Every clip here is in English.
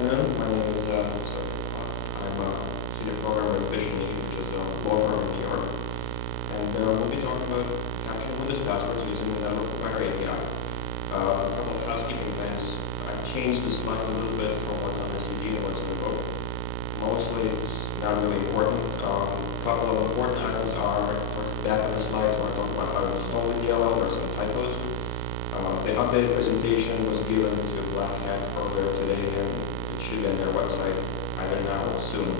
afternoon. My name is Sergey Polak. I'm a senior programmer with Fish and Meat, which is a law firm in New York. And we'll be talking about capturing Windows passwords using the Network Fire API. A couple of housekeeping things. I changed the slides a little bit from what's on the CD and what's in the book. Mostly it's not really important. A couple of important items are towards the back of the slides where I talk about how to install the DLL. There are some typos. The updated presentation was given to Black Hat earlier today, and it should be on their website either now or soon.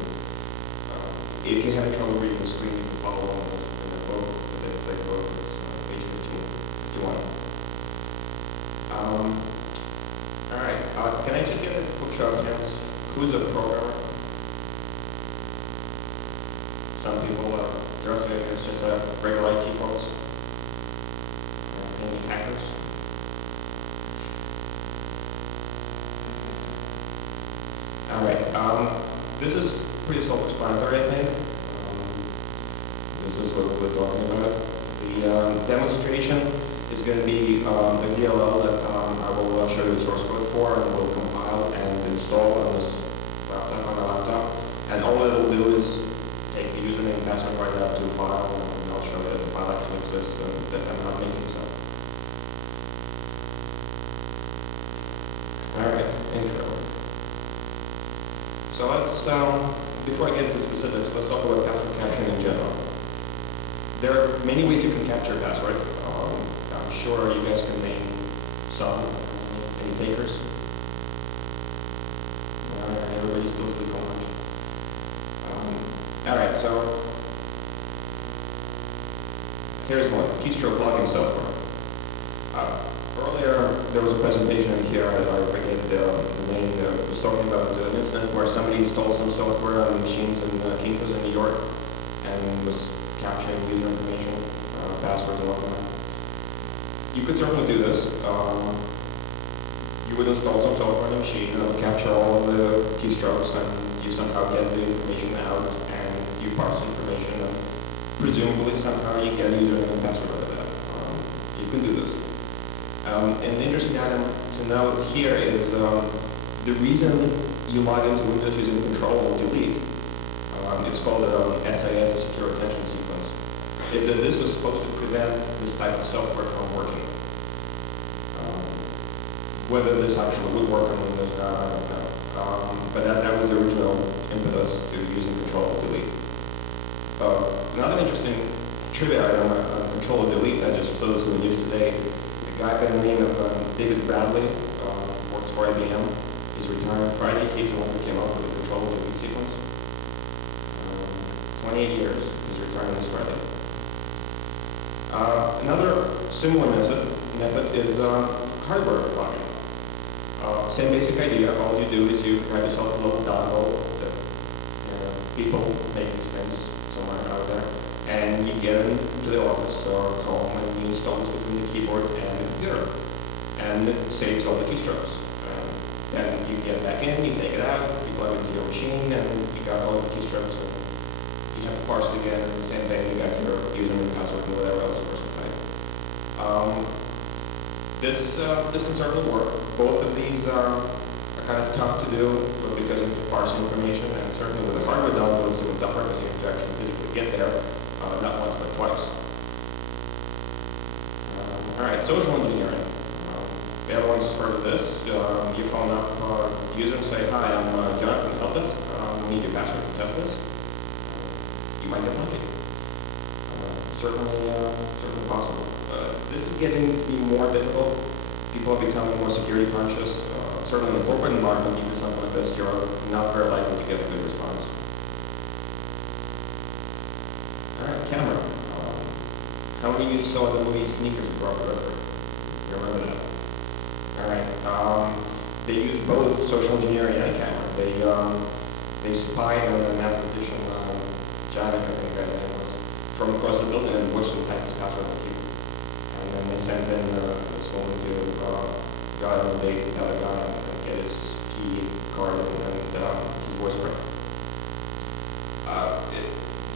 If you have trouble reading the screen, you can follow along in the book, the thick book. It's page 51. All right, can I just get a quick show of hands? Who's a programmer? Some people are dressing as just regular IT folks. Any hackers? All right, this is pretty self-explanatory, I think. This is what we're talking about. The demonstration is going to be a DLL that I will show you the source code for, and we'll compile and install on this laptop, on our laptop. And all it will do is take the username and password, write that to a file, and I'll show you that the file actually exists and how to make it so. All right, intro. So let's, before I get into specifics, let's talk about password capturing in general. There are many ways you can capture a password. I'm sure you guys can name some. Any takers? Everybody's still asleep for lunch. All right, so here's one, keystroke blocking software. Earlier, there was a presentation in here, I forget the name, that was talking about an incident where somebody installed some software on machines in Kinkos in New York and was capturing user information, passwords and whatnot. You could certainly do this. You would install some software on the machine and capture all of the keystrokes, and you somehow get the information out, and you parse the information, and presumably somehow you get a username and password out of that. You can do this. An interesting item to note here is the reason you log into Windows using Control-Delete, it's called SIS, a Secure Attention Sequence, is that this is supposed to prevent this type of software from working. Whether this actually would work on Windows now, I don't know. But that was the original impetus to using Control-Delete. Another interesting trivia item on Control-Delete, that just those who are used today. A guy by the name of David Bradley, works for IBM. He's retiring Friday. He's the one who came up with the Control-Delete sequence. 28 years. He's retiring this Friday. Another similar method is hardware logging. Same basic idea. All you do is you grab yourself a little dongle that people make these things somewhere out there, and you get into the office or home, and you install this between the keyboard and the computer, and it saves all the keystrokes. Then you get back in, you take it out, you plug it into your machine, and you got all the keystrokes. And you have to parse it again, and the same thing. You got your username, password, and whatever else the person type. This can certainly work. Both of these are kind of tough to do because of parsing information, and certainly with the hardware download, it's a little tougher because you have to actually physically get there, not once but twice. All right, social engineering. Everyone's heard of this. You phone up the user and say, "Hi, I'm Jonathan Elpins. I need your password to test this." You might get lucky. Certainly possible. This is getting to be more difficult. People are becoming more security conscious. Certainly in the corporate environment, you do something like this, you're not very likely to get a good response. All right, camera. How many of you saw the movie Sneakers with Robert Redford? You remember that? All right. They use both social engineering and camera. They spied on a mathematician, Janik, I think that name was, from across the building and watched him type his password on the keyboard. And then they sent in this woman to go out on a date with another guy and get his key card and his voice print.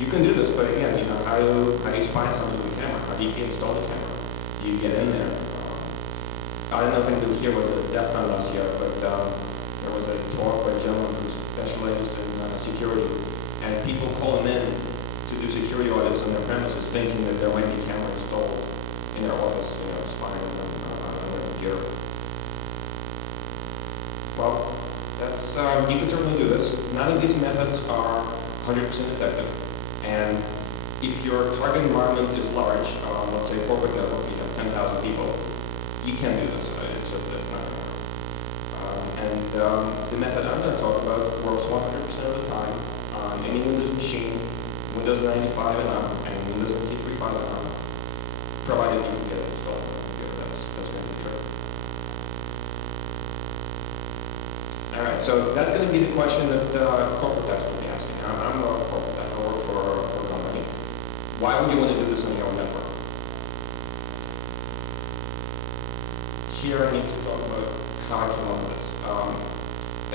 You can do this, but again, how do you spy on something with the camera? How do you install the camera? Do you get in there? I don't know if anybody here was at DEF CON last year, but there was a talk by a gentleman who specializes in security, and people call him in to do security audits on their premises, thinking that there might be a camera installed in their office, spying on their computer. Well, that's you can certainly do this. None of these methods are 100% effective, and if your target environment is large, let's say a corporate network, you have 10,000 people, you can do this. It's not going to work. And the method I'm going to talk about works 100% of the time on any Windows machine, Windows 95 and up, and Windows NT 3.5 and up, provided you can get it installed on the computer. That's going to be true. All right, so that's going to be the question that corporate techs will be asking. I'm a corporate tech. I work for a company. Why would you want to do this on your own network? Here I need to talk about how I came up with this.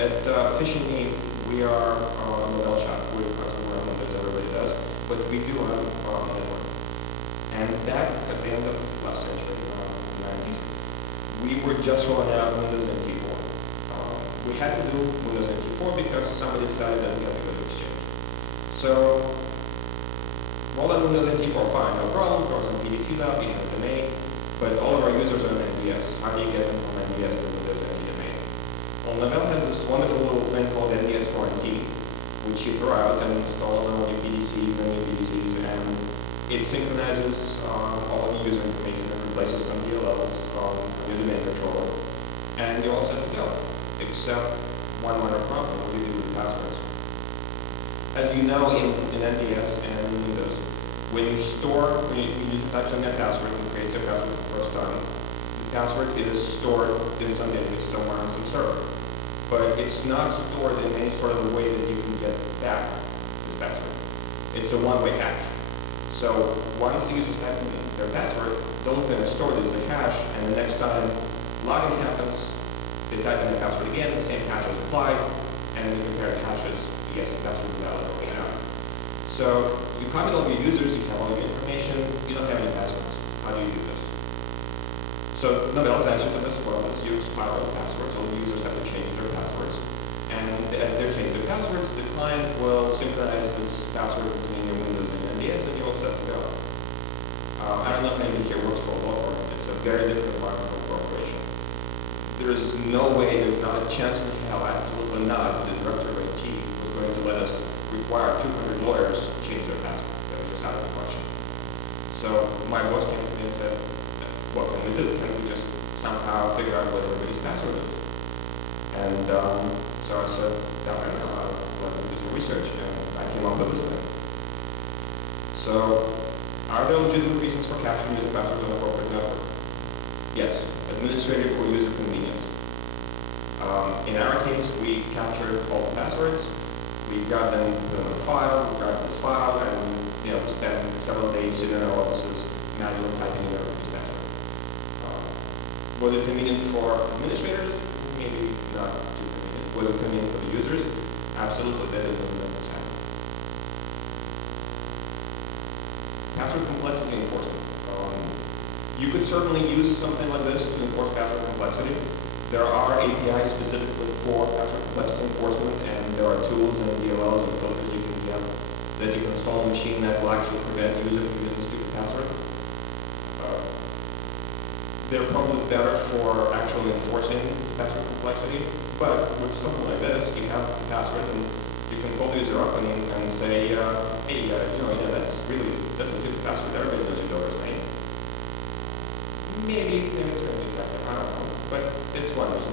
At Fishing Game, we are a Nobel shop. We run Windows, everybody does, but we do run our own network. And back at the end of last century, the 90s, we were just rolling out Windows NT 4. We had to do Windows NT 4 because somebody decided that we had to go to Exchange. So, roll out Windows NT 4, fine, no problem, throw some PDCs out, you have a domain, but all of our users are on NDS. How do you get them from NDS to Windows NT domain? Well, Novell has this wonderful little thing called NDS for NT, which you throw out and install on all your PDCs and your PDCs, and it synchronizes all of the user information and replaces some DLLs on your domain controller, and you're all set to go. Except one minor problem, what do you do with passwords? As you know, in NDS and in Windows, when you use the types of net password and creates a password for the first time, the password is stored in some database somewhere on some server. But it's not stored in any sort of a way that you can get back this password. It's a one-way hash. So once the users type in their password, the only thing that's stored is a hash, and the next time login happens, they type in their password again, the same hash is applied, and then you compare the hashes, yes, the password is valid or not. So you copy all your users, you have all your information, you don't have any passwords. How do you do this? So Novell's answer to this, well, is you spiral passwords. All the users have to change their passwords. And as they change their passwords, the client will synchronize this password between your Windows and NDS, and you're all set to go. I don't know if anybody here works for a law firm. It's a very different environment for a corporation. There's no way, there's not a chance in hell, absolutely not, that the director of IT was going to let us require 200 lawyers to change their password. That was just out of the question. So my boss came to me and said, what can we do? Can we just somehow figure out what everybody's password is? And so I said, I don't know, let me do some research, and I came up with this thing. So, are there legitimate reasons for capturing user passwords on a corporate network? Yes, administrative or user convenience. In our case, we captured all the passwords, we got them, put them in a file, we grabbed this file, and spent several days sitting in our offices manually typing in everybody's password. Was it convenient for administrators? Maybe not too convenient. Was it convenient for the users? Absolutely, they didn't let this happen. Password complexity enforcement. You could certainly use something like this to enforce password complexity. There are APIs specifically for password complexity enforcement, and there are tools and DLLs and filters you can get that you can install on a machine that will actually prevent the user from using stupid password. They're probably better for actually enforcing password complexity, but with something like this, you have the password and you can call the user up and say, hey, that's a stupid password. Everybody knows your daughter's name. Maybe it's going to be effective, I don't know, but it's one reason.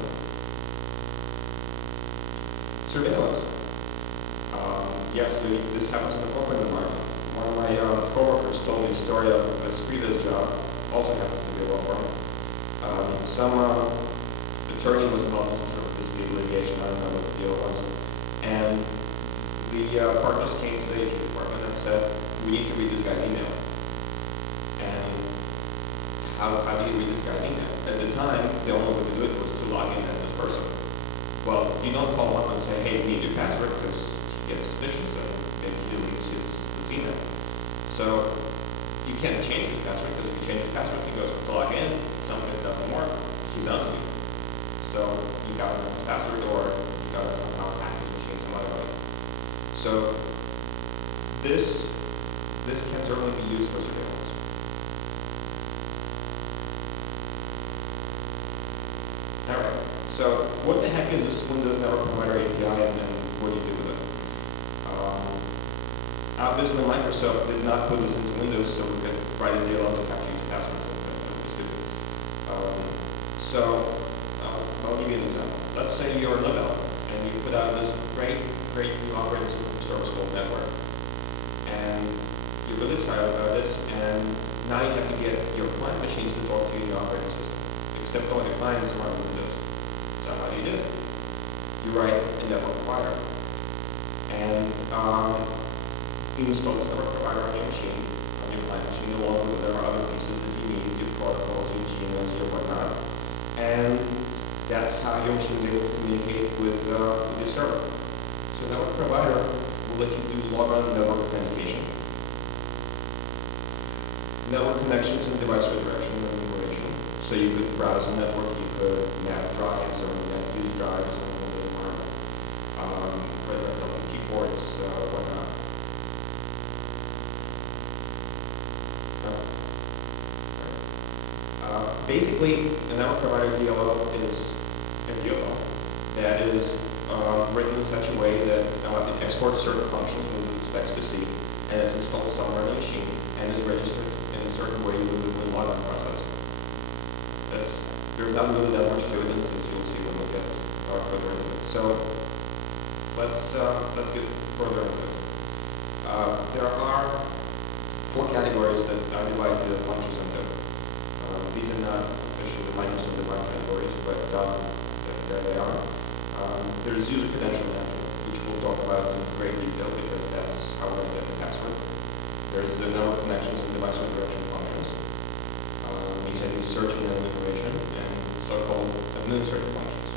Surveillance. Yes, this happens in the corporate environment. One of my coworkers told me a story of this previous job, also happens to be a law firm. Some attorney was involved in some sort of dispute litigation, I don't know what the deal was, and the partners came to the IT department and said, we need to read this guy's email. And how do you read this guy's email? At the time, the only way to do it was to log in as this person. Well, you don't call him up and say, hey, we need your password, because he gets suspicious and maybe he deletes his email. So you can't change his password, because if you change his password, he goes to log in, something that doesn't work, he's on to you. So So you got a password or you got to somehow hack his machine some other way. So this can certainly be used for surveillance. All right. So what the heck is this Windows Network Provider API, and what do you do with it? Obviously, Microsoft did not put this into Windows, so we could write a DLL to capture user passwords. That would be stupid. I'll give you an example. Let's say you're Novell, and you put out this great new operating system service called Network, and you're really excited about this, and now you have to get your client machines to talk to your operating system, except all the clients are on Windows. So how do you do it? You write a network provider, and you install this network provider on your machine, on your client machine, along with there are other pieces that you need, your protocols, your GNOs, your whatnot, and that's how your machine is able to communicate with your server. So network provider will let you do log-on network authentication, network connections and device redirection and enumeration. So you could browse a network, you could map drives or use drives in the environment, whether it's on keyboards, whatnot. Basically, a network provider DLL is a DLL that is written in such a way that it exports certain functions Windows expects to see, and is installed somewhere on the machine, and is registered in a certain way with the logon process. There's not really that much to it, as you'll see when we get further into it. So let's get further into it. There are 4 categories that I divide the functions into. These are not officially Microsoft defined categories, but there they are. There's user credential management, which we'll talk about in great detail because that's how we're going to get the password. There's the network connections and device redirection functions. We have search and enumeration and so-called administrative functions.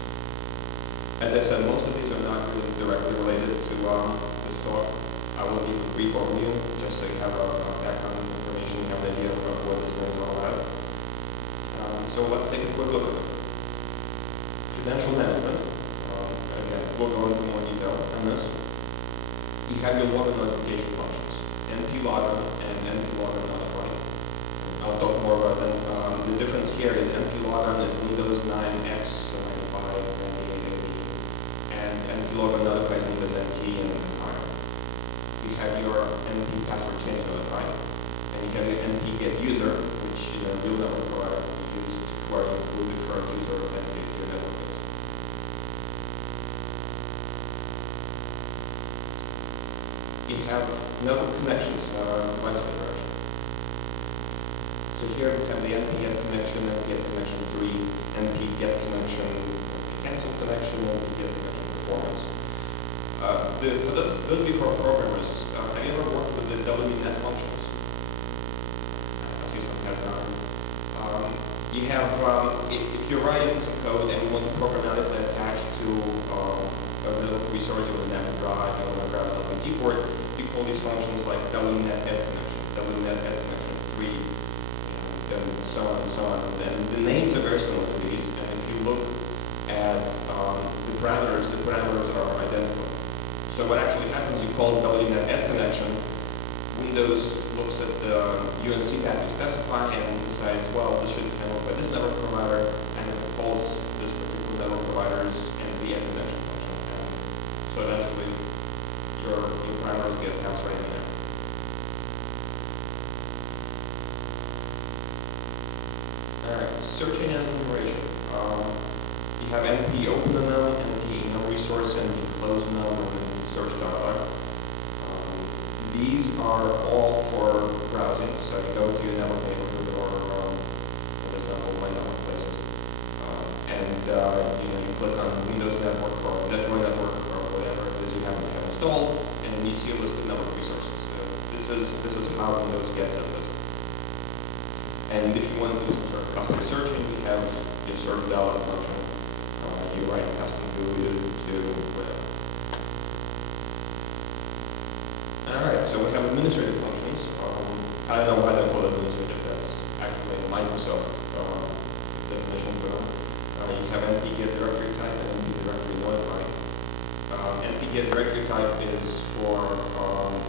As I said, most of these are not really directly related to this talk. I will give a brief overview just so you have a background information, you have an idea of what this thing is all about. So let's take a quick look at it. Credential management. Again, we'll go into more detail on this. You have your login notification functions, np-login and np-login notify. I'll talk more about them. The difference here is np-login is Windows 9X, 95, 98, 80, and np-login notify is Windows NT and higher. You have your np password change notify, and you have your np get user, which is a real network provider you use to query who the current user authenticated to your network is. You have network connections, device redirection. So here we have the np-get connection, np-get connection 3, np-get connection, np-cancel connection, np-get connection performance. For those of you who are programmers, have you ever worked with the WNet functions? I see some heads nodding. You have, if you're writing some code and you want to programmatically attach to a network resource or a network drive, you want to grab it off a keyboard, you call these functions like WNet add connection, WNet add connection 3, and so on and so on. And the names are very similar to these, and if you look at the parameters are identical. So what actually happens, you call WNet add connection, Windows looks at the UNC path you specify and decides, well, this should be handled by this network provider, and it calls this particular network provider's NP add connection function. And so eventually, your parameters get passed right in there. Alright, searching and enumeration. You have NP open a node, NP no resource, NP close a node, and NP search dialog. These are all for browsing, so you go to your network neighborhood or what is now called my network places, and you click on Windows Network or Network or whatever it is you have installed, and you see a list of network resources. So this is how Windows gets at this. And if you want to do some sort of custom searching, you have your search dialog function. You write custom GUI to whatever. Alright, so we have administrative functions. I don't know why they're called administrative. That's actually a Microsoft definition for them. You have np-get direct get directory type is for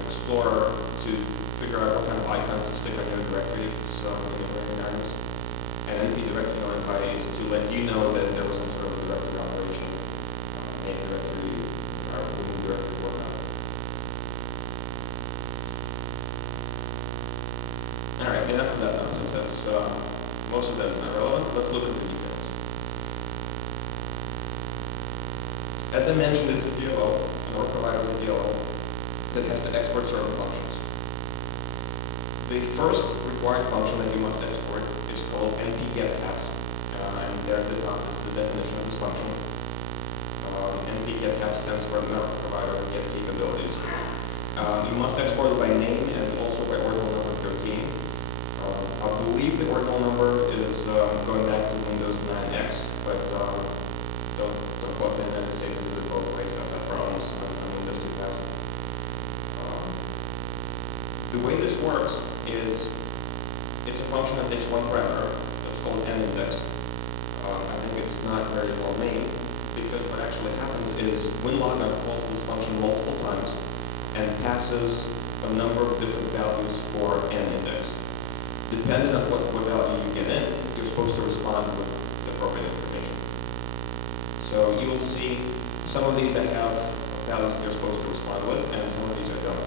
Explorer to figure out what kind of icon to stick on your directory if it's very values. And np directory notify is to let you know that there was some sort of a directory operation, make directory or remove directory whatnot. Alright, enough of that nonsense. That's most of that is not relevant. Let's look at the details. As I mentioned, it's a DLO, an org provider is a DLO that has to export certain functions. The first required function that you must export is called np-getCaps, and there at the top is the definition of this function. np-getCap stands for network provider get capabilities. You must export it by name and also by ordinal number 13. I believe the ordinal number is going back to Windows 9X, but don't quote me, and say to do it both ways. I've had problems on Windows 2000. The way this works is it's a function that takes one parameter. It's called n-index. I think it's not very well named because what actually happens is winlogger calls this function multiple times and passes a number of different values for n-index. Depending on what value you get in, you're supposed to respond with the appropriate information. So you will see some of these I have values that you're supposed to respond with, and some of these I don't.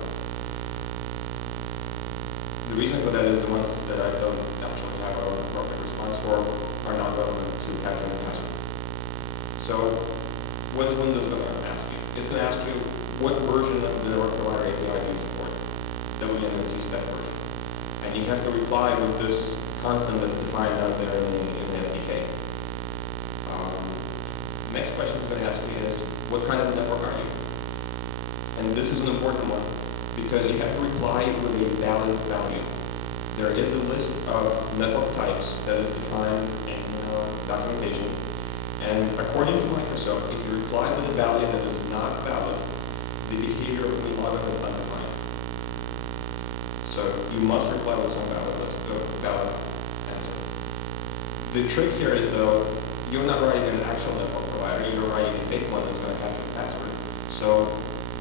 The reason for that is the ones that I don't actually have an appropriate response for are not relevant to capturing the password. So what is Windows going to ask you? It's going to ask you what version of the network provider API do you support, WNC spec version. And you have to reply with this constant that's defined out there in the SDK. Next question it's going to ask you is, what kind of network are you? And this is an important one because you have to reply with a valid value. There is a list of network types that is defined in documentation. And according to Microsoft, if you reply with a value that is not valid, the behavior of the login is undefined. So you must reply with some valid answer. The trick here is, though, you're not writing an actual network provider, you're writing a fake one that's going to capture the password. So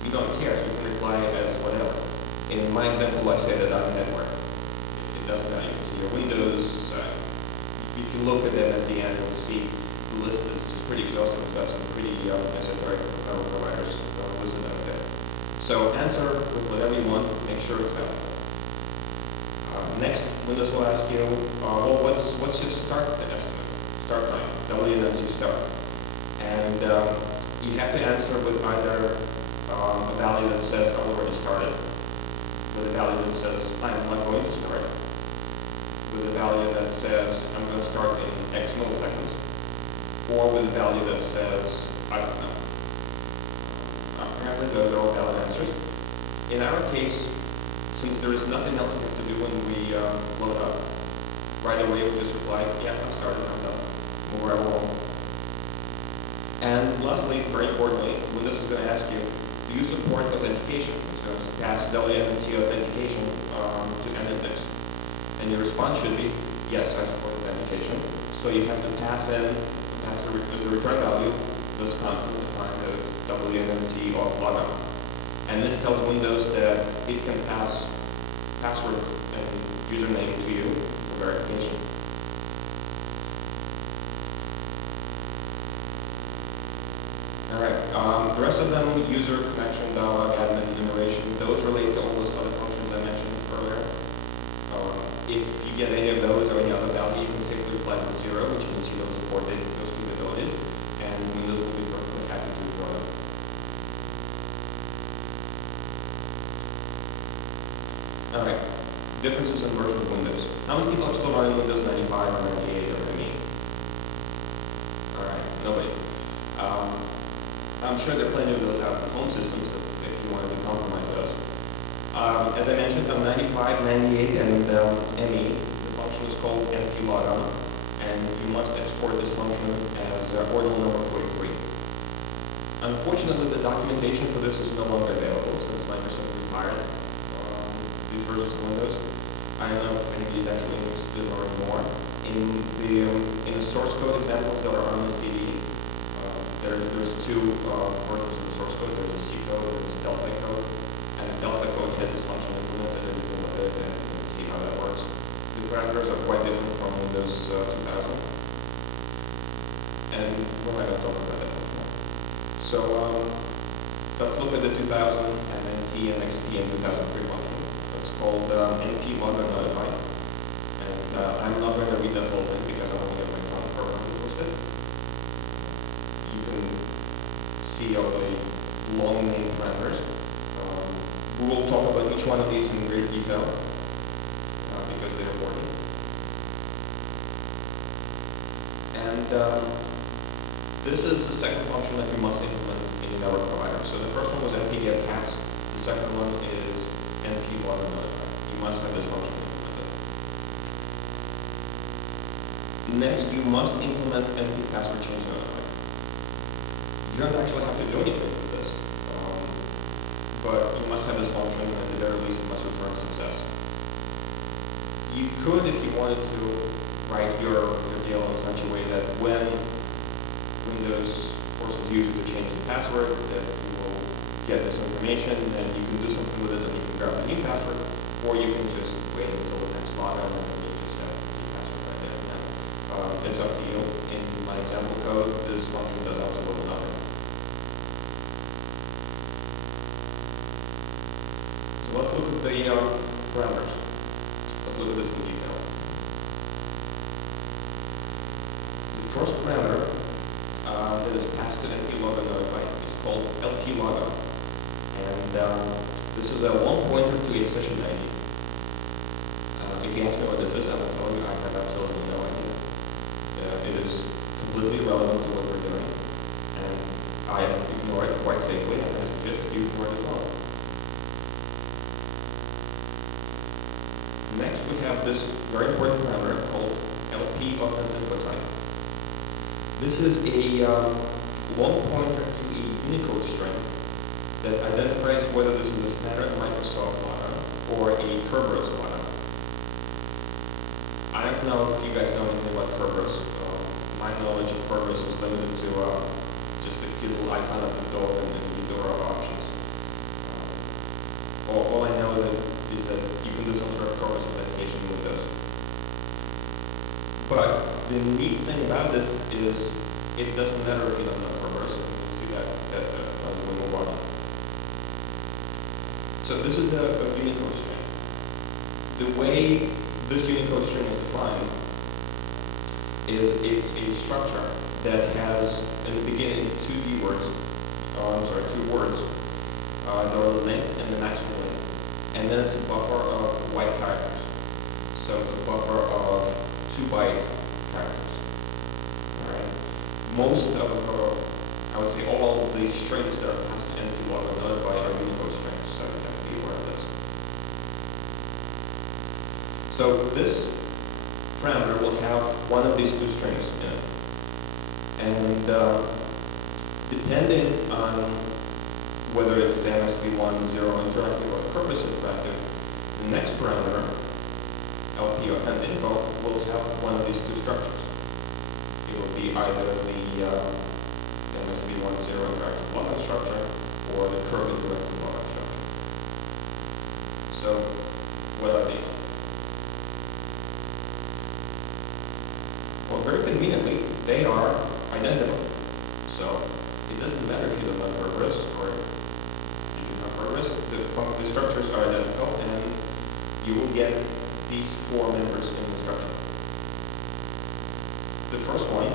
you don't care, you can reply as whatever. In my example, I say that I'm a network. It doesn't matter, you can see your Windows. If you look at that SDN, you'll see the list is pretty exhaustive. It's got some pretty esoteric network providers listed out there. So answer with whatever you want, make sure it's valid. Next, Windows will ask you, well, what's your start estimate? Start time, WNC start. And you have to answer with either a value that says I've already started, with a value that says I'm not going to start, with a value that says I'm going to start in X milliseconds, or with a value that says I don't know. Apparently those are all valid answers. In our case, since there is nothing else we have to do when we load up, right away we just reply, yeah, I'm started, I'm done, move right along. And lastly, very importantly, Windows is going to ask you, do you support authentication? It's going to pass WNC authentication to n-index. And your response should be, yes, I support authentication. So you have to pass in, as a return value, this constant defined as WNC auth logout. And this tells Windows that it can pass password and username to you for verification. All right, the rest of them, user, connection, dialog, admin, enumeration, those relate to all those other functions I mentioned earlier. If you get any of those or any other value, you can safely reply with 0, which means you don't support those capabilities, and Windows will be perfectly happy to ignore them. All right, differences in version of Windows. How many people are still running Windows 95 or 98 or ME? All right, nobody. I'm sure there are plenty of those out in home systems if you wanted to compromise those. As I mentioned, on 95, 98, and ME, the function is called np-logout, and you must export this function as ordinal number 43. Unfortunately, the documentation for this is no longer available since Microsoft retired these versions of Windows. I don't know if anybody is actually interested in learning more. In the source code examples that are on the CD, there's two versions of the source code. There's a C code, there's Delphi code, and Delphi code has this function implemented, and you can look at it and see how that works. The parameters are quite different from Windows 2000, and we're not going to talk about that much more. So let's look at the 2000 and NT and XP and 2003 function. It's called NP logger notify, and I'm not going to read that whole thing because I want to get my tongue permanently twisted. You can see all the long name parameters. We will talk about each one of these in great detail because they're important. And this is the second function that you must implement in your network provider. So the first one was np get cats. The second one is np logger notify. You must have this function implemented. Next, you must implement np password change notify. You don't actually have to do anything with this, but you must have this function, and at the very least, it must return success. You could, if you wanted to, write your deal in such a way that when Windows forces you to change the password, that you will get this information, and you can do something with it, and you can grab the new password, or you can just wait until the next logout, and then you just have the new password right there. And it's up to you. In my example code, this function does absolutely nothing. So let's look at the parameters. Let's look at this in detail. The first parameter that is passed to np logger notify is called lp logger, and this is a long pointer to a session ID. If you ask me what this is, I will tell you I have absolutely no idea. It is completely irrelevant to what we're doing, and I ignore it quite safely, and I suggest that you ignore it as well. Next, we have this very important parameter called LP authentic info type. This is a long pointer to a Unicode string that identifies whether this is a standard Microsoft logger or a Kerberos logger. I don't know if you guys know anything about Kerberos. My knowledge of Kerberos is limited to just the cute little icon of the dog and the Eudora options. All I know is that you can do some sort of Kerberos authentication in Windows. But the neat thing about this is it doesn't matter if you don't know Kerberos. You'll see that as we move on. So this is a Unicode string. The way this Unicode string is defined is it's a structure that has in the beginning two words. The length and the maximum length, and then it's a buffer of white characters. So it's a buffer of 2-byte characters. All right. Most of, I would say, all of the strings that are passed to np logger notify are Unicode strings, so you have to be aware of this. So this parameter will have one of these two strings in it, and depending on whether it's MSV1 0 interactive or Kerberos interactive, the next parameter, LP authentic info, will have one of these two structures. It will be either the MSV1 0 interactive login structure or the Kerberos interactive login structure. So, what are these? Well, very conveniently, they are identical. So, it doesn't matter if you don't know Kerberos or the structures are identical, and you will get these four members in the structure. The first one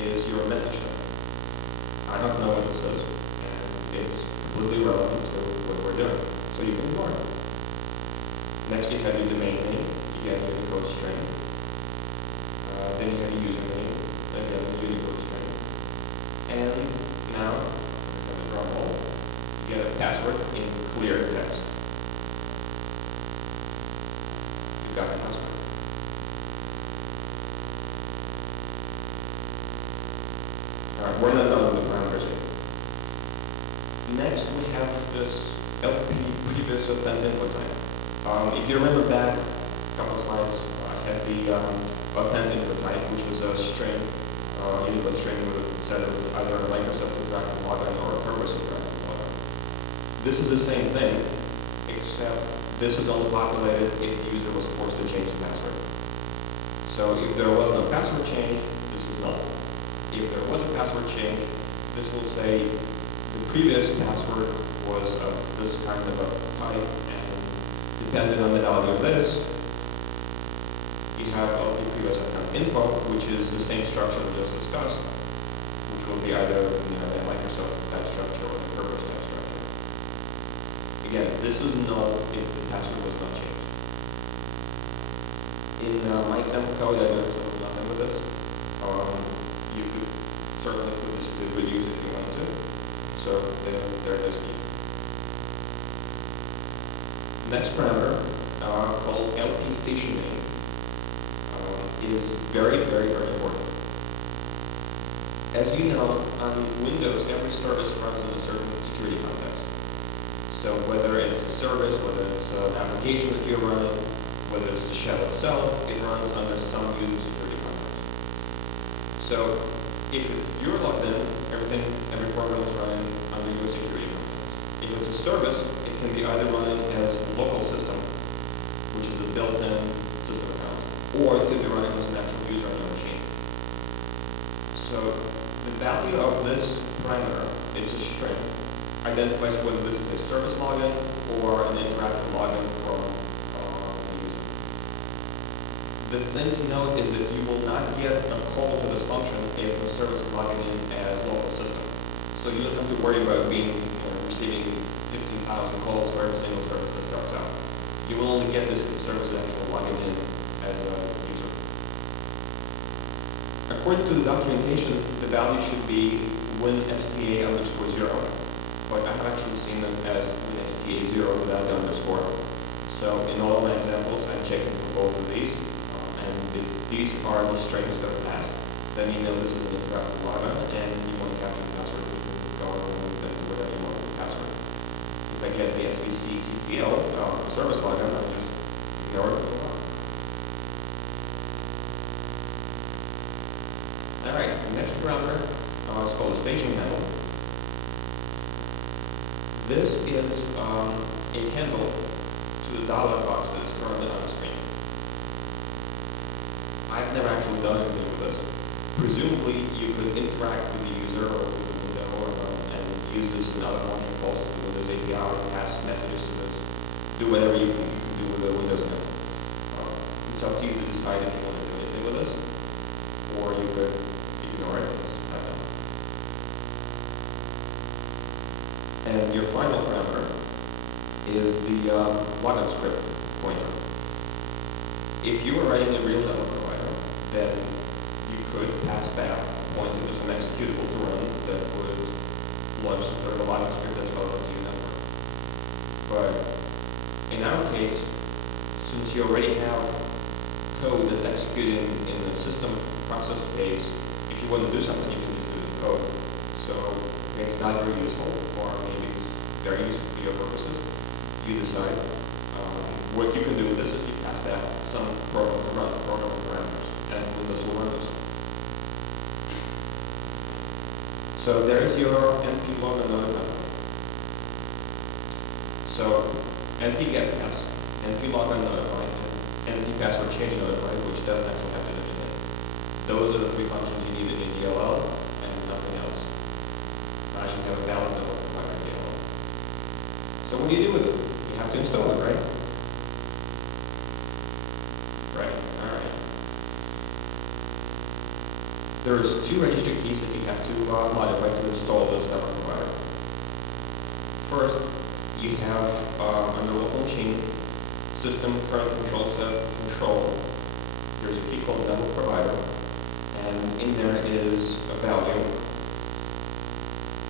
is your message type. I don't know what this is, and it's completely irrelevant to what we're doing, so you can ignore it. Next, you have your domain name. You get a Unicode string. Then you have a username. Again, it's a Unicode string. And now, we have the drum roll. You get a password in clear text. You got the password. Alright, we're not done with the parameters yet. Next, we have this LP previous authentic info type. If you remember back a couple of slides, I had the authentic info type, which was a string, Unicode string with a set of either a Microsoft interactive login or a Kerberos interactive login. This is the same thing, except this is only populated if the user was forced to change the password. So if there was no password change, this is null. If there was a password change, this will say the previous password was of this kind of a type, and depending on the value of this, you have the previous account info, which is the same structure we just discussed, which will be either the Microsoft type structure or the Kerberos type structure. Again, this is null if the password was not changed. In my example code, I did absolutely nothing with this. You could certainly put this to good use if you wanted to. So there it is. Next parameter, called LP station name, is very, very, very important. As you know, on Windows, every service runs in a certain security context. So whether it's a service, whether it's an application that you're running, whether it's the shell itself, it runs under some user security context. So if you're logged in, every program is running under your security context. If it's a service, it can be either running as a local system, which is a built-in system account, or it could be running as an actual user on your machine. So the value of this parameter, it's a string, identifies whether this is a service login or an interactive login from the user. The thing to note is that you will not get a call to this function if the service is logging in as local system. So you don't have to worry about receiving 15,000 calls for every single service that starts out. You will only get this if the service is actually logging in as a user. According to the documentation, the value should be winsta_0, but I have actually seen it as winsta0 without the underscore. So in all of my examples, I'm checking for both of these, and if these are the strings that are passed, then you know this is an interactive login, and you want to capture the password, you can go and do whatever you want with the password. If I get the SVC CTL service login, I just ignore it. Alright, the next parameter is called a station handle. This is a handle to the dollar box that is currently on the screen. I've never actually done anything with this. Presumably, you could interact with the user or with the window and use this in other function calls to the Windows API, pass messages to this, do whatever you can do with the Windows handle. It's up to you to decide if you want to do anything with this, or you could ignore it, as I've done. And your final parameter is the login script pointer. If you were writing a real network provider, then you could pass back pointing to some executable to run that would launch some sort of a login script that's relevant to your network. But in our case, since you already have code that's executing in the system process space, if you want to do something, you can just do the code. So maybe it's not very useful, or maybe it's very useful for your purposes. You decide. What you can do with this is you pass back some program to run, program parameters, and Windows will run this. So there's your np login notify. So np get pass, np login notify, and np password change notify, which doesn't actually have to do anything. Those are the three functions you need in your DLL, and nothing else. You have a valid network provider DLL. So what do you do with it? You have to install it, right? Right, alright. There's two registry keys that you have to modify to install this network provider. First, you have on your local machine, system current control set control. There's a key called network provider, and in there is a value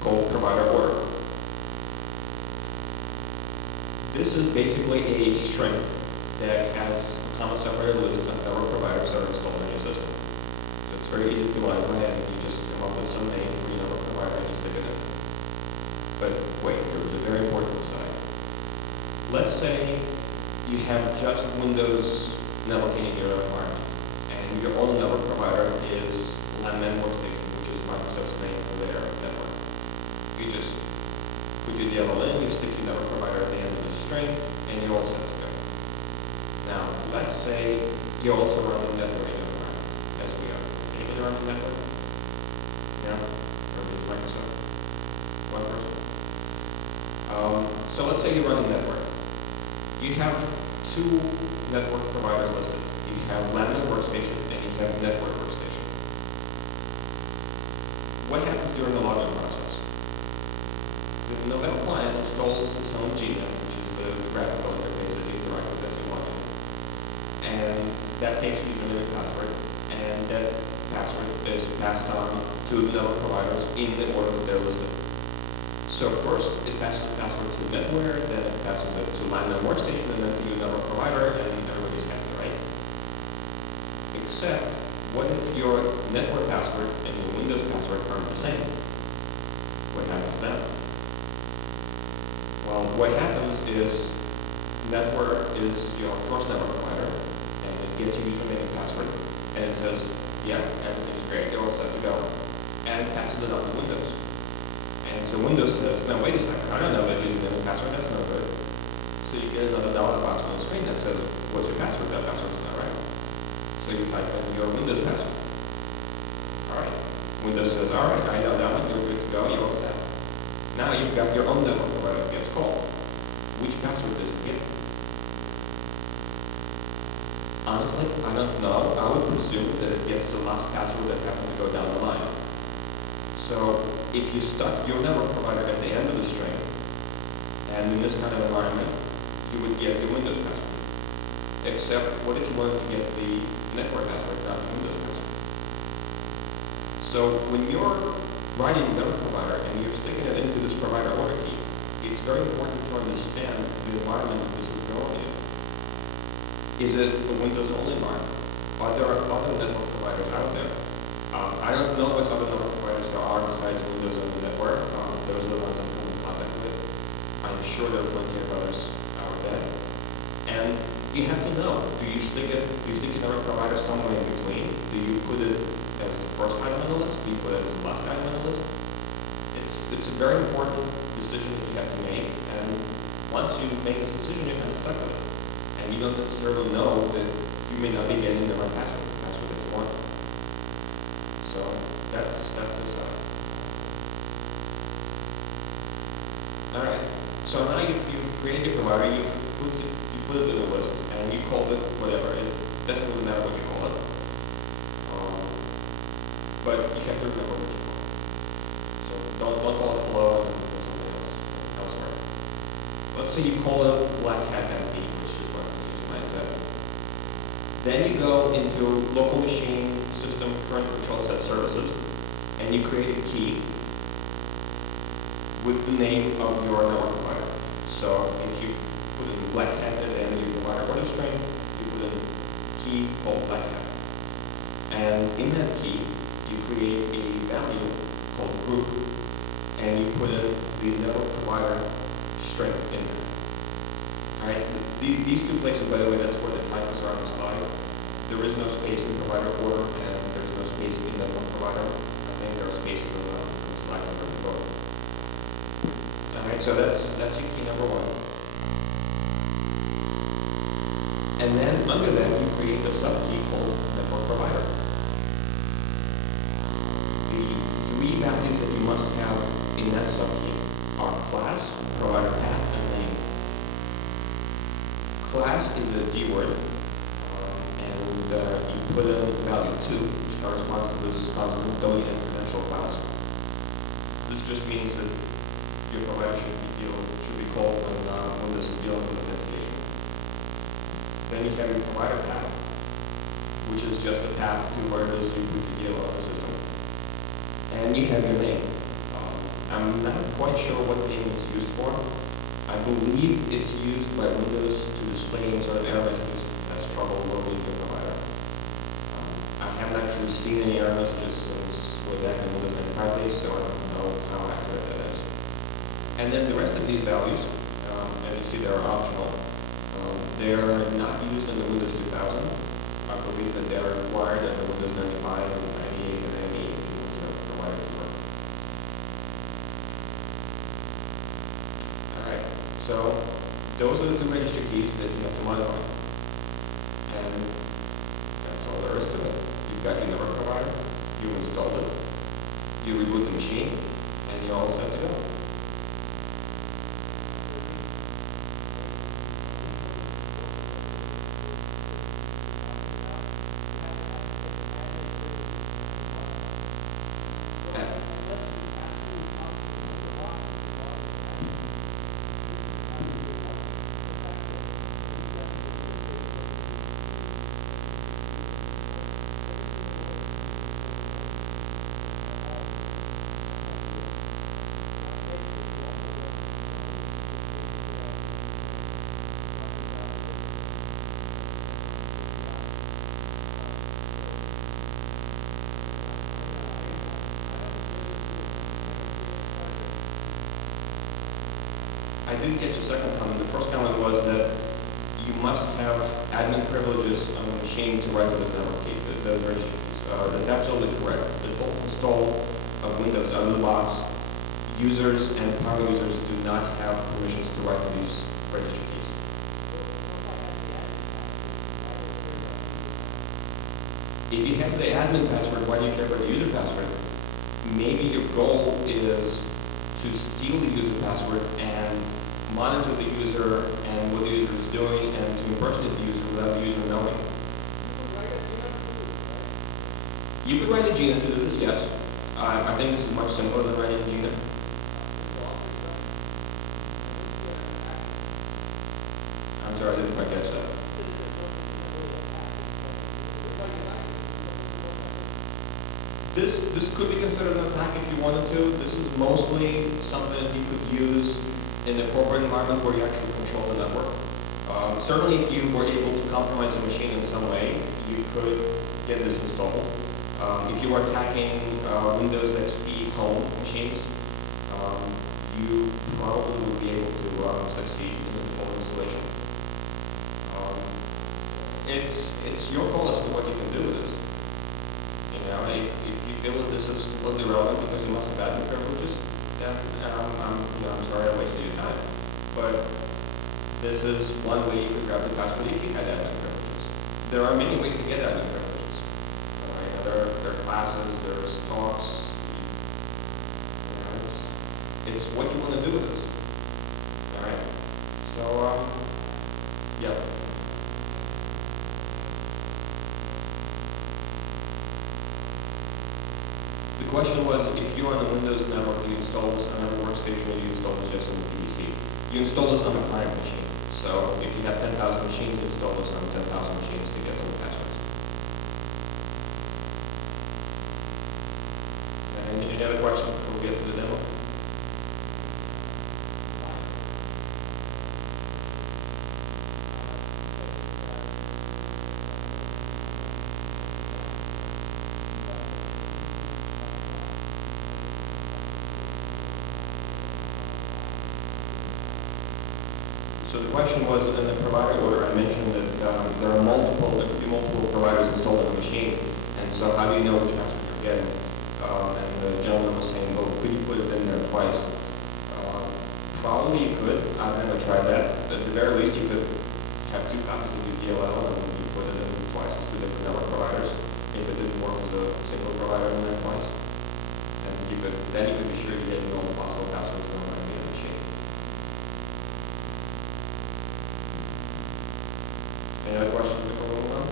called provider order. This is basically a string that has a comma separated list of network providers that are installed in your system. So it's very easy to modify, and you just come up with some name for your network provider and you stick it in. But wait, there's a very important aside. Let's say you have just Windows networking in your environment, and your only network provider is Landman Workstation, which is Microsoft's name for their network. You just put your DLL in, you stick your network provider at the end of the string, and you're all set to go. Now, let's say you're also running network in your environment, as we are. Anybody running network? Yeah? Everybody's Microsoft? One person? So let's say you're running network. You have two network providers listed. You have Lambda workstation and you have network workstation. What happens during the login process? The Novell client installs its own GNet, which is the graphical interface that you interact with as you log in. And that takes username and password, and that password is passed on to the network providers in the order that they're listed. So first, it passes the password to the network, then it passes it to Lambda workstation, and then to your network provider, and everybody's happy, right? Except, what if your network password and your Windows password aren't the same? What happens then? Well, what happens is network is your first network provider, and it gets your username and password, and it says, yeah, everything's great, you're all set to go, and passes it on to Windows. And so Windows says, no, wait a second, I don't know that username and password, that's no good. So you get another dollar box on the screen that says, what's your password? That password's not right. So you type in your Windows password. All right. Windows says, all right, I know that one, you're good to go, you're all set. Now you've got your own network provider that gets called. Which password does it get? Honestly, I don't know. I would presume that it gets the last password that happened to go down the line. So if you stuck your network provider at the end of the string, and in this kind of environment, you would get your Windows password. Except, what if you wanted to get the network password, not the Windows password? So when you're writing a network provider and you're sticking it into this provider order key, it's very important to understand the environment that this is going in. Is it a Windows-only environment? Are there other network providers out there? I don't know what other network providers there are besides Windows on the network. Those are the ones I'm coming in contact with. I'm sure there are plenty of others out there. And you have to know, do you stick your network provider somewhere in between? Do you put it as the first item on the list? Do you put it as the last item on the list? It's a very important decision that you have to make, and once you make this decision, you're kind of stuck with it. And you don't necessarily know that you may not be getting the right password that you want. So that's exciting. All right. So now you've created your provider, you put it in a list, and you called it whatever. It doesn't really matter what you call it. But you have to remember what you call it. So don't call it hello and put something else elsewhere. Let's say you call it black hat empty, which is what I'm using my embed. Then you go into local machine system current control set services, and you create a key with the name of your network provider. So if you put in black hat at the end of your provider order string, you put in a key called black hat. And in that key, you create a value called group, and you put in the network provider string in there. All right. These two places, by the way, that's where the titles are on the slide. There is no space in provider order, and there's no space in network provider. I think there are spaces on the slides that are both. All right. So that's your key number one. And then under that, you create a subkey called network provider. The three values that you must have in that subkey are class, provider path, and name. Class is a keyword, and you put in value 2, which corresponds to this constant domain and credential class. This just means that your provider should be called when this is dealing with authentication. Then you have your provider path, which is just a path to where it is you put your DLL on the system. And you have your name. I'm not quite sure what the name is used for. I believe it's used by Windows to display any sort of error messages that has trouble loading your provider. I haven't actually seen any error messages since way back in Windows 95 days, so I don't know how accurate that is. And then the rest of these values, as you see, they're optional. They're not used in the Windows 2000. I believe that they're required in the Windows 95 and 98 and 98 if you want to provide it to work. So those are the two registry keys that you have to modify. And that's all there is to it. You've got your network provider, you installed it, you reboot the machine, and you're all set to go. I didn't get your second comment. The first comment was that you must have admin privileges on the machine to write to the network key, those registry keys. That's absolutely correct. The full install of Windows out of the box, users and power users do not have permissions to write to these registry keys. If you have the admin password, why do you care about the user password? Maybe your goal is to steal the user password and monitor the user and what the user is doing and to impersonate the user without the user knowing. You could write a Gina to do this, yes. I think this is much simpler than writing Gina. I'm sorry, I didn't quite catch that. This could be considered an attack if you wanted to. This is mostly something that you could use in a corporate environment where you actually control the network. Certainly if you were able to compromise the machine in some way, you could get this installed. If you were attacking Windows XP home machines, you probably would be able to succeed in the full installation. It's your call as to what you can do with this. You know, if you feel that this is completely relevant because you must have admin privileges, then I'm sorry I wasted your time. But this is one way you could grab the password if you had admin privileges. There are many ways to get admin privileges. There are classes, there's talks. It's what you want to do with this. All right. So yeah. The question was, if you're on a Windows network, you install this on every workstation, or you install this just on the PC. You install this on a client machine. So if you have 10,000 machines, you install this on 10,000 machines to get all the passwords. Any other questions before we get to the demo? So the question was, in the provider order, I mentioned that there could be multiple providers installed on the machine, and so how do you know which password you're getting? And the gentleman was saying, well, could you put it in there twice? Probably you could. I've never tried that. At the very least, you could have two copies of your DLL and you put it in twice as two different network providers. If it didn't work as a single provider in that twice, and then you could be sure you're getting all the possible passwords on the machine. Any other questions before we move on?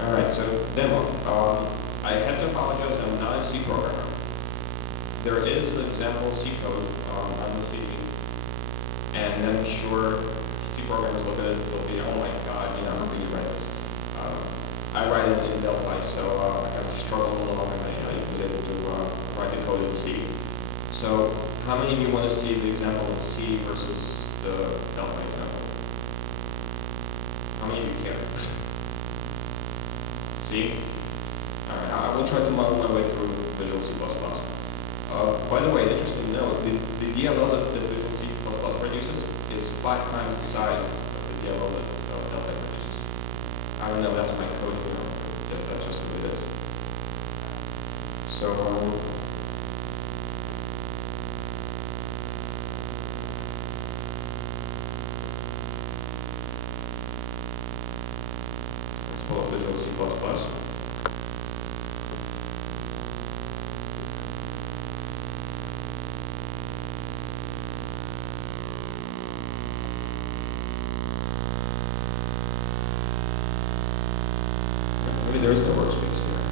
All right, so demo. I have to apologize, I'm not a C programmer. There is an example C code on the CD, and I'm sure C programmers look at it and they'll be, oh my God, how can you write this? I write it in Delphi, so I kind of struggled along and I was able to write the code in C. So how many of you want to see the example in C versus the Delphi example? How many of you care? C? All right, I will try to model my way through Visual C++. By the way, interesting to know, the DLL that Visual C++ produces is 5 times the size of the DLL that Delphi produces. I don't know, that's my code, that's just the way it is. So, called Visual C++. Maybe there is no workspace here.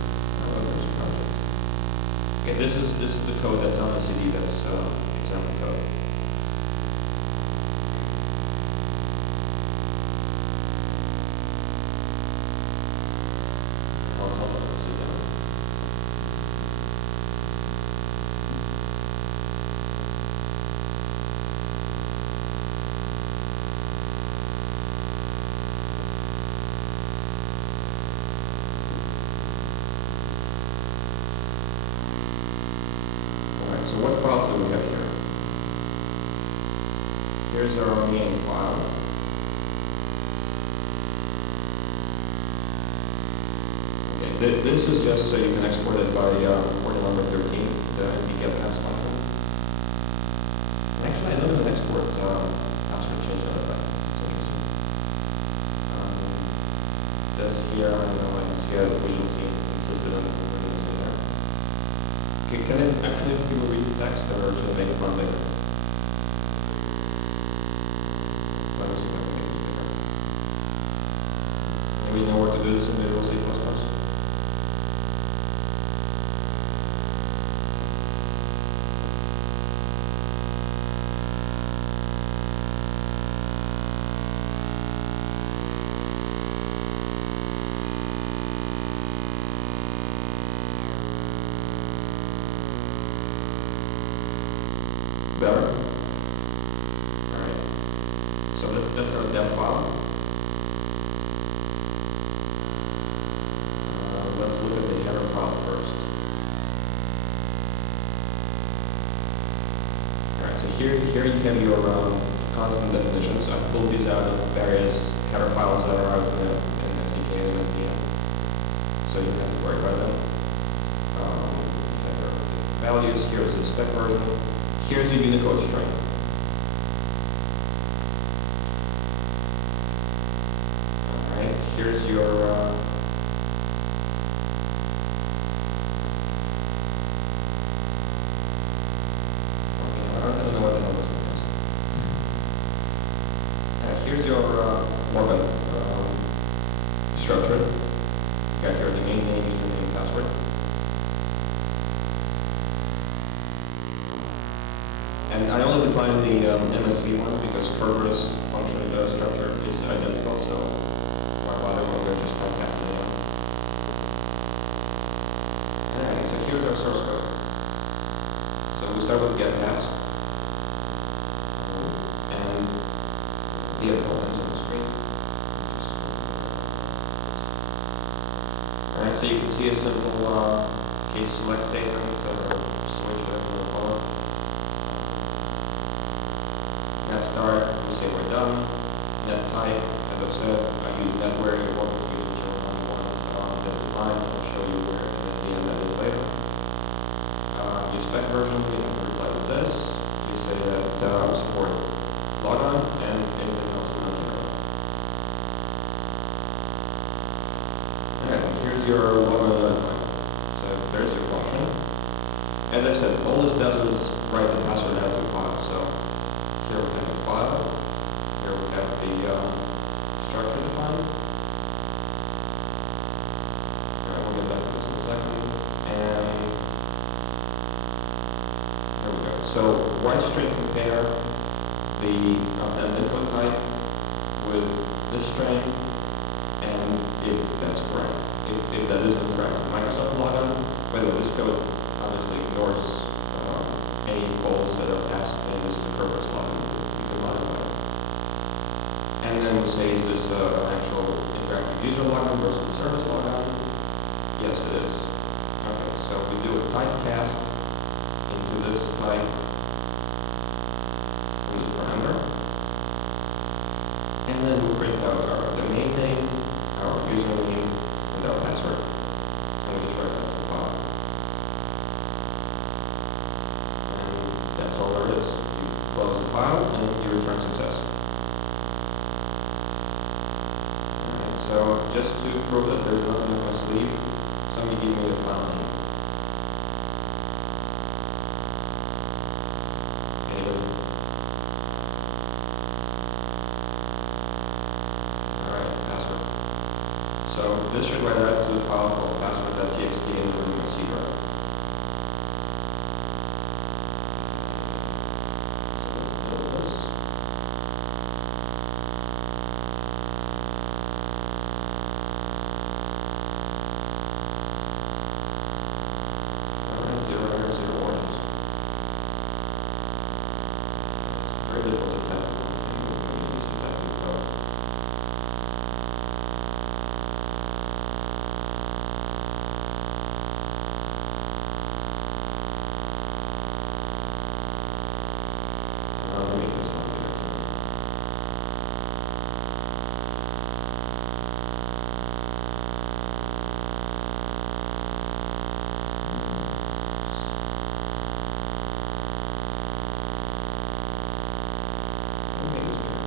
Oh, there's a project. Okay, this is the code that's on the CD. That's example code. So what files do we have here? Here's our main file. Okay, this is just so you can export it by port number 13, the get apps function. Actually, I don't even export password change out of that. It's interesting. This here, I know, and here the Visual C insisted on putting this in there. Can it actually people read the text, or should I make it run bigger? Let me see if I can make it bigger. Do we know where to do this in Visual C++? Better. Alright. So that's our dev file. Let's look at the header file first. Alright, so here you have your constant definitions. I've pulled these out of various header files that are out in SDK and SDN. So you don't have to worry about them. Header values, here's the spec version. Here's a Unicode string. Alright, here's your I don't know what the hell this thing is. Here's your login structure. You got your domain name, username, password. And I only define the MSV one because Kerber's function structure is identical, so why bother when we're just typecasting it out. Alright, so here's our source code. So we start with get tabs. And the opens on the screen. Alright, so you can see a simple case select statement, switch it to a color. Net start, we say we're done. Net type, as I've said, I use netware, you want to use 0.1, that's defined. I'll show you where it is the end that is later. Use spec version, we have to reply to this. You say that we support logon and anything else we don't care about. Alright, here's your logon endpoint. So there's your function. As I said, all this does is write the password out to a file. So here we have the file. Here we have the structure defined. Alright, we'll get back to this in a second. And here we go. So write string compare the info type with this string, and if that's correct. If that isn't correct, Microsoft logon, by the way, this code obviously ignores any calls that are passed in this to Kerber's logon. You can modify it. And then we say, is this an actual interactive user logon versus a service logon? Yes, it is. Okay, so we do a typecast into this type with a parameter. And then we print out our domain name, our username, and our password. And we just write that to the file. And that's all there is. You close the file and you return success. Alright, so just to prove that there's nothing up my sleeve, somebody give me the file name. Anybody? Alright, password. So this should write out to the file called password.txt in the room C drive. So let's build this. Alright, 0 errors, 0 warnings. It's very difficult to type. Anyone can use to type the code. Let me make this one bigger too. Let me make this bigger.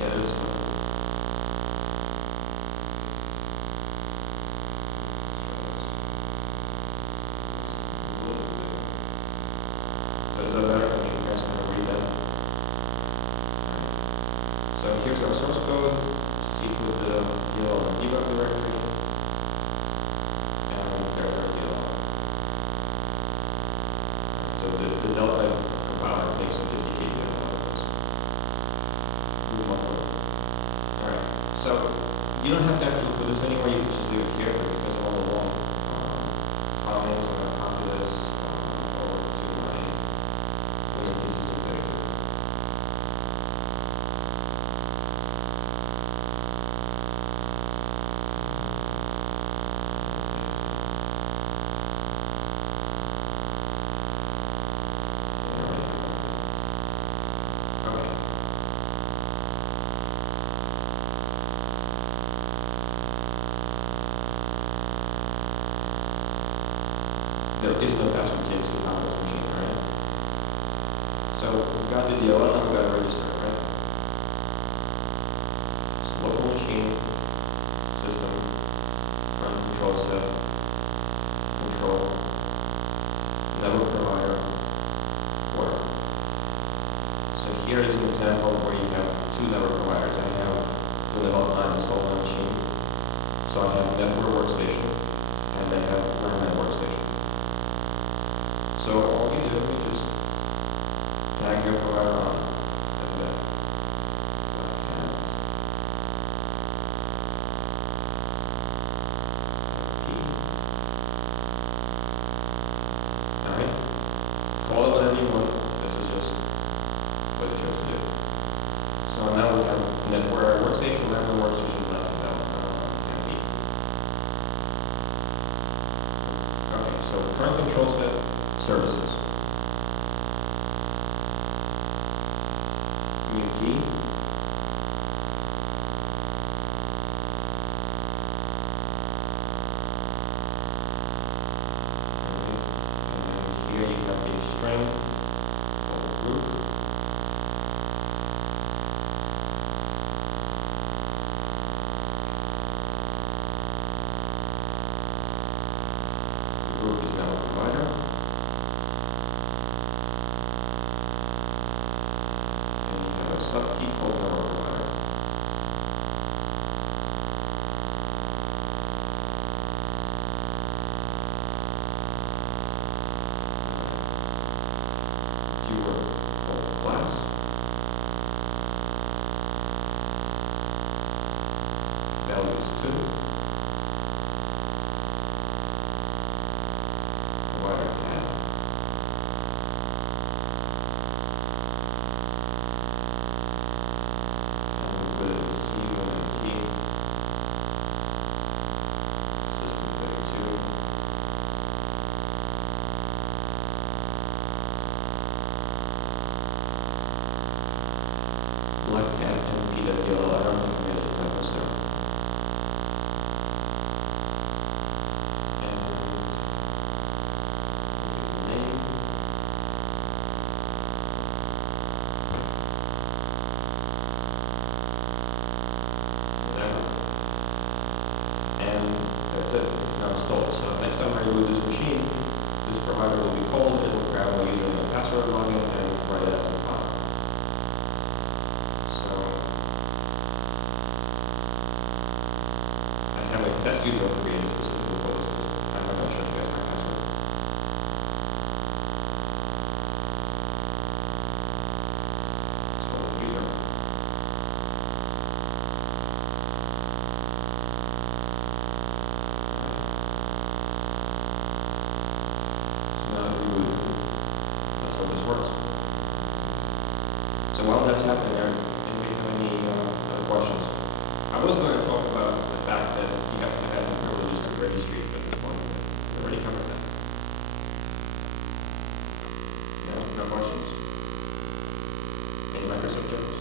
Yeah, it is fun. So is that better? I think you guys can read that. Alright. So here's our source code, seek with the DLL and debug directory, and there's our DLL. So the Delta compiler takes a 50K DLL. Alright, so you don't have to actually put this anywhere, you can just do it here, but because all the long file names, I'm going to copy this over to my Windows executive. Okay. There is no password TXT on this machine, right? So we've got the DLL and we've got a register, right? So local machine, system, run control set, control, network provider, work. So here is an example where you have two network providers. I have Windows all time installed on the machine. So I have network workstation and I have landline workstation. So all you do is just tag your provider on at the left hand. Key. Alright. Call it whatever you want. This is just what it shows to do. So now we have network workstation, landline workstation, left and key. Okay, so current control set. Services. New key. And here you have a string of group. The group is now a provider. Subkey called network provider. Keyword called class. Values 2. Provider tab. Polak at NP.dll. I don't know if I made the typos there. And name. And that's it. It's now installed. So next time I reboot this machine, this provider will be called. It will grab a username and password login and write it out to the file. So I have a test user created specifically for this. I'm not going to show you guys my password. It's called user. Works. So while that's happening there, anybody have any other questions? I was going to talk about the fact that you have to have the privileges to the registry, but this point, we already covered that. No questions? Any Microsoft jokes?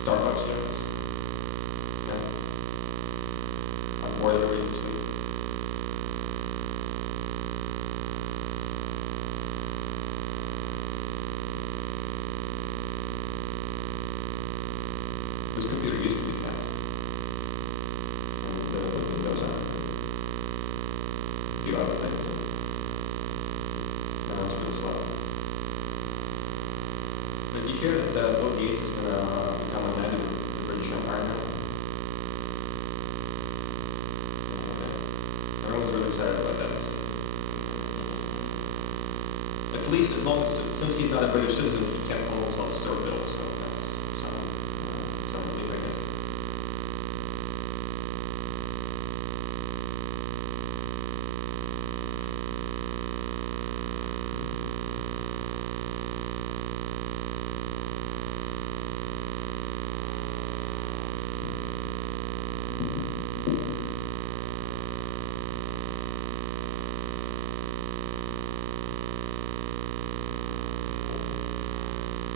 Starbucks jokes? No? I'm bored and ready to sleep. This computer used to be fast. And the Windows on it. A few other things. Now it's really slow. Did you hear that Bill Gates is going to become a knight of the British Empire now? Okay. Everyone's really excited about that. At least as long as, since he's not a British citizen, he can't call himself Sir Bill, so that's something big, I guess.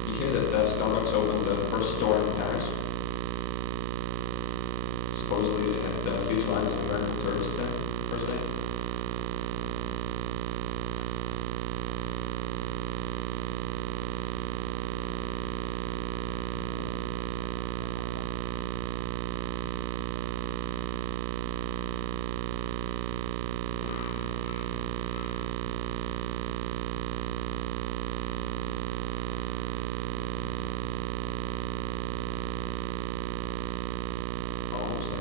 You hear that Starbucks opened the first store in Paris? Supposedly they had huge lines of American tourists there first day. Almost there.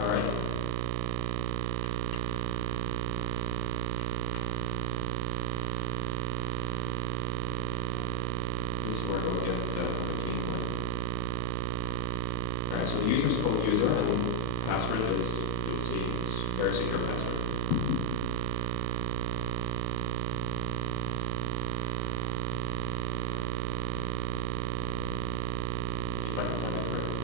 All right. This is where I go get the team link. All right, so the user is called user, and password is, you'll see, it's a very secure password. If I can type it correctly.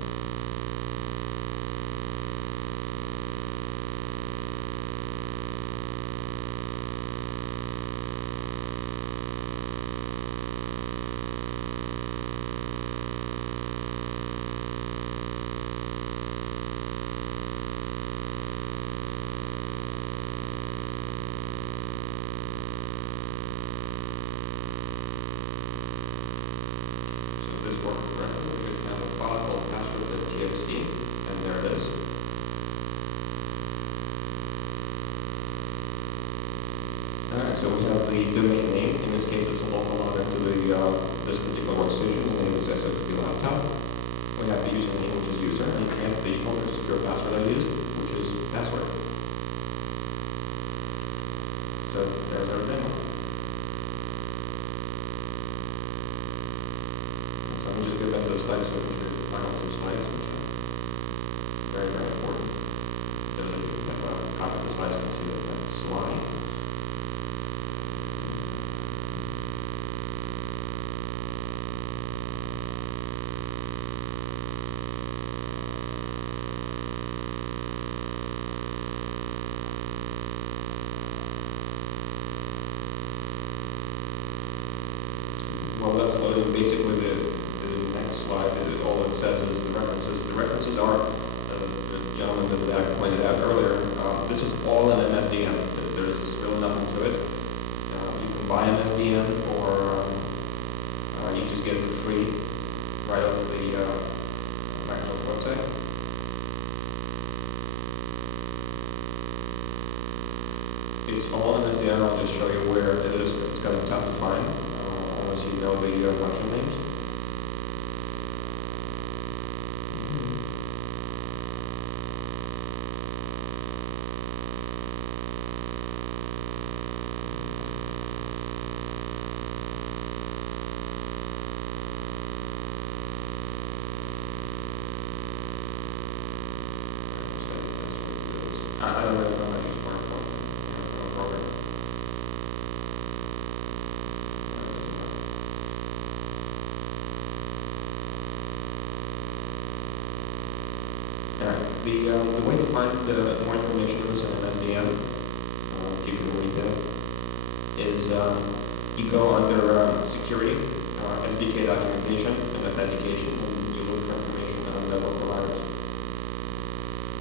This work correctly, we should have a file called password.txt, and there it is. Alright, so we have the domain name. In this case, it's a local login to this particular workstation. The name is SXP laptop. We have the username, which is user, and we have the ultra secure password I used, which is password. So there's our demo. the slides so we can show you the final two slides, which are very, very important. Those of you who have a copy of the slides can see that that's slide. Well, that's loading. Basically, the next slide, all it says is the references. The references are, the gentleman that I pointed out earlier, this is all in an SDN. There's really nothing to it. You can buy an SDN, or you just get it for free right off the Microsoft website. It's all in SDN. I'll just show you where it is because it's kind of tough to find. Unless you know the function names. I don't really know how to use PowerPoint program. The way to find more information is in an SDN, you can read that, is you go under security, SDK documentation, and authentication, and you look for information on network providers.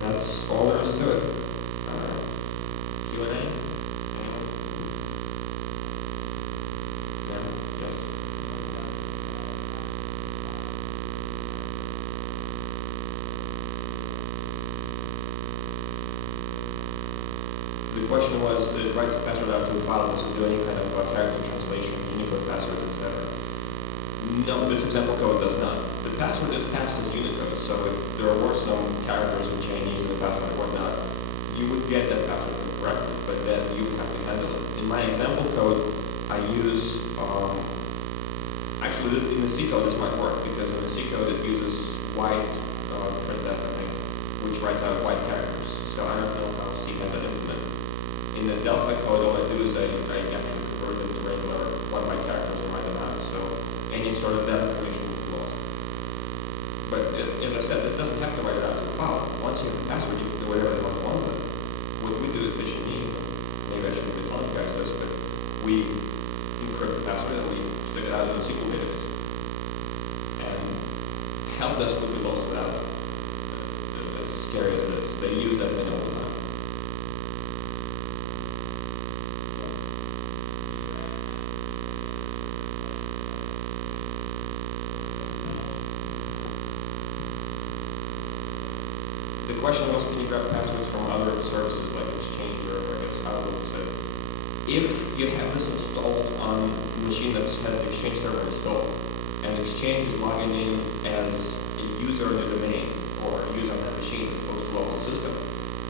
That's all there is to it. Q&A? Anyone? Yeah? Yes? The question was, it writes the password out to the file, does it do any kind of character translation, Unicode password, etc.? No, this example code does not. The password is passed as Unicode, so if there were some characters in Chinese in the password and whatnot, you would get that password correctly, but then you would have to handle it. In my example code, I use, actually in the C code this might work, because in the C code it uses white printf, I think, which writes out white characters. So I don't know how C has it implemented. In the Delphi code, all I do is I actually convert them to regular one-byte characters and write them out. So any sort of that information would be lost. But as I said, this doesn't have to write it out to a file. Once you have a password, you can do whatever the hell you want with it. What we do at Phishing Me, maybe I shouldn't be telling you guys this, but we encrypt the password and we stick it out in a SQL database. And help desk would be lost without it. As scary as it is, they use that thing all the time. The question was, can you grab passwords from other services like Exchange or I guess Outlook? So if you have this installed on a machine that has the Exchange server installed, and Exchange is logging in as a user in the domain or a user on that machine as opposed to local system,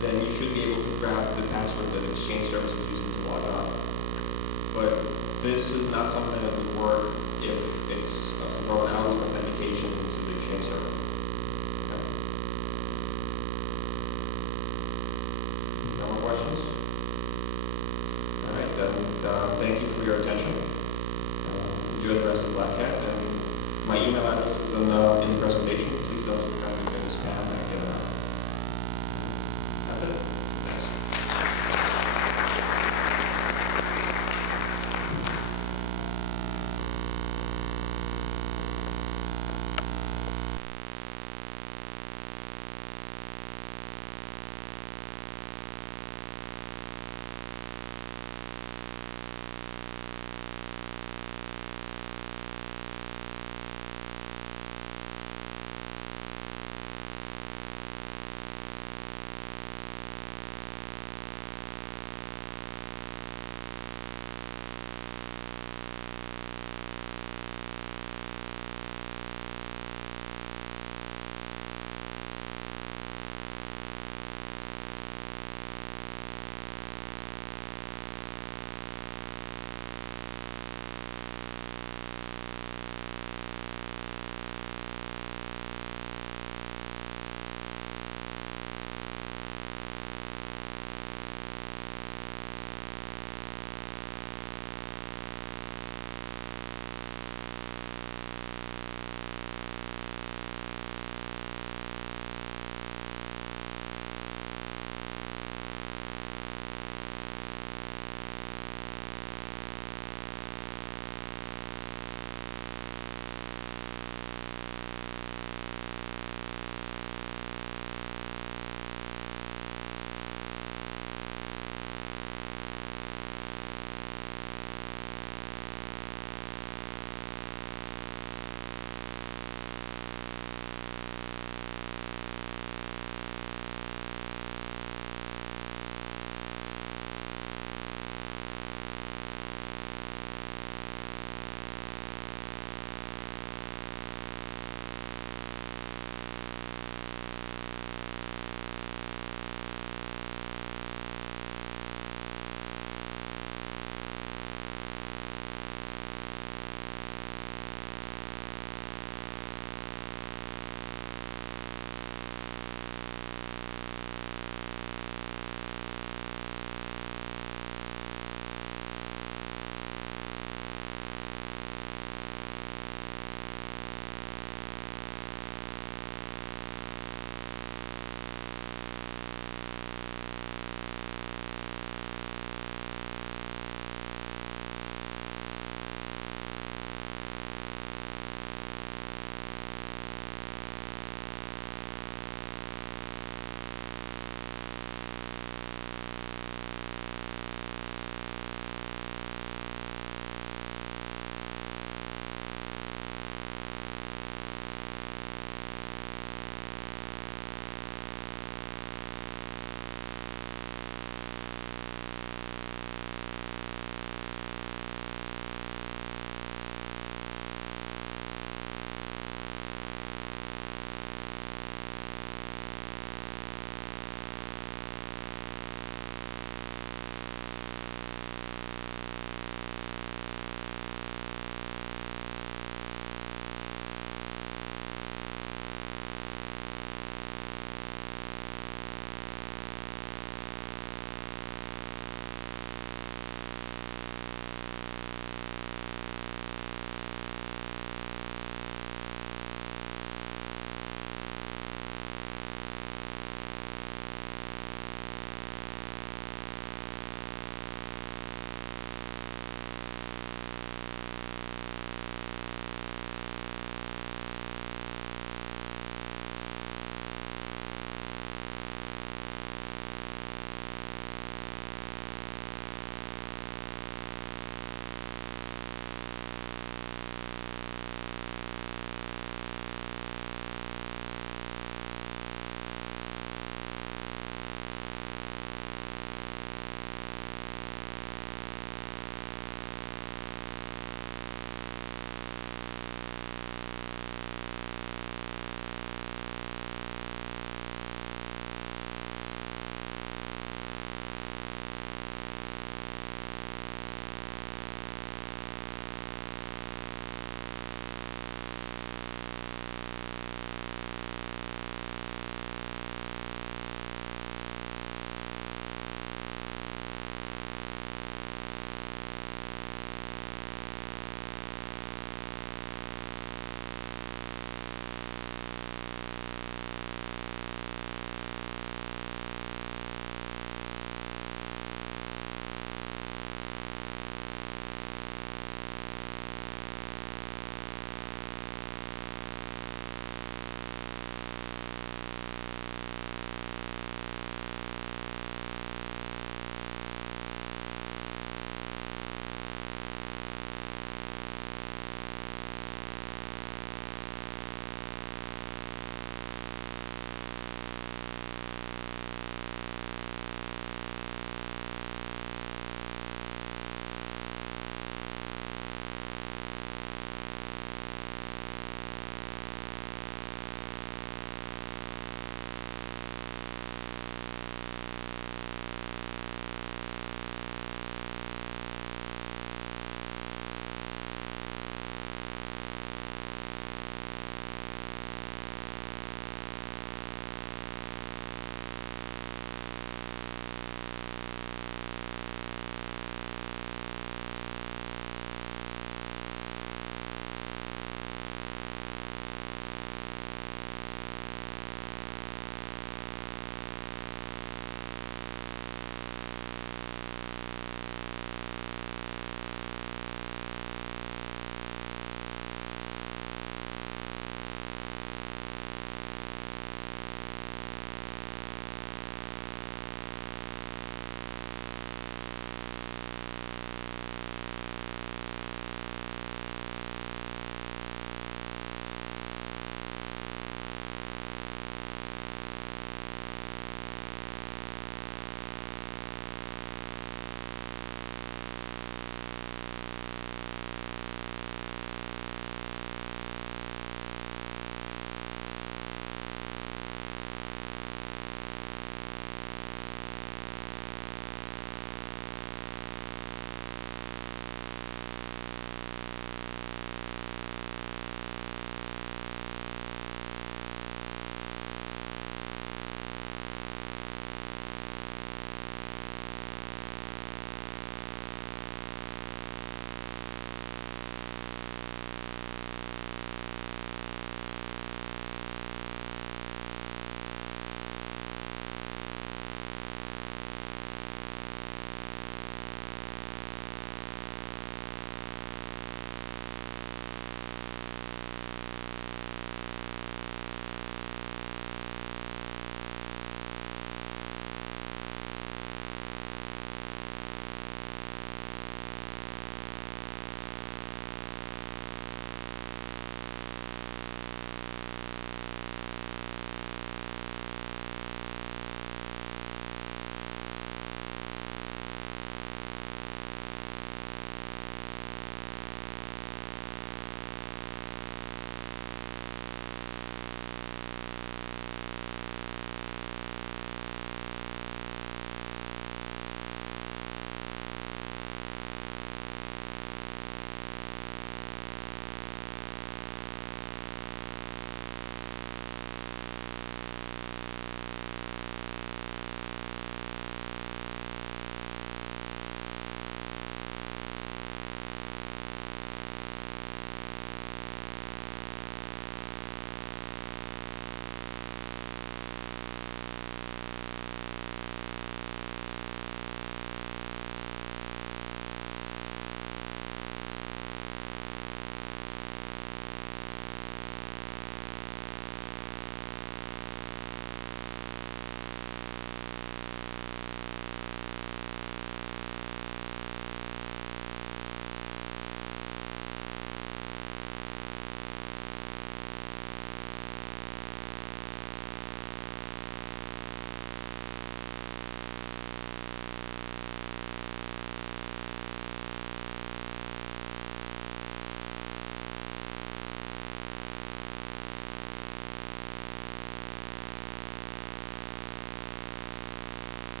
then you should be able to grab the password that Exchange service is using to log on. But this is not something that would work if it's some sort of Outlook authentication to the Exchange server. No more questions? All right, then thank you for your attention. Enjoy the rest of Black Hat, and my email address is in the presentation. Please don't subscribe to the spam.